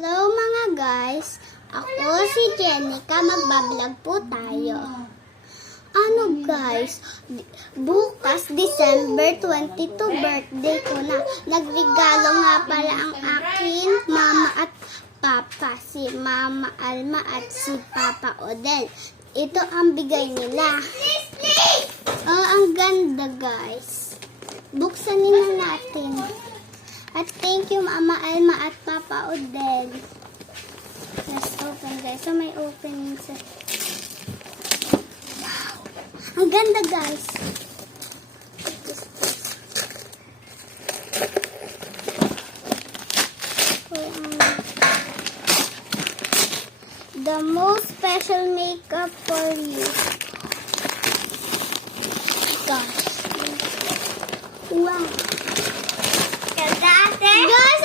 Hello mga guys, ako si Jenica, magbablog po tayo. Ano guys, bukas December 22 birthday ko na. Nagregalo nga pala ang akin mama at papa, si Mama Alma at si Papa Odel. Ito ang bigay nila. Oh, ang ganda guys. Buksan nila natin. At thank you Mama Alma at Papa Odel. Let's open guys. So may opening sa... Wow! Ang ganda guys. The most special makeup for you. Gosh. Wow. Guys,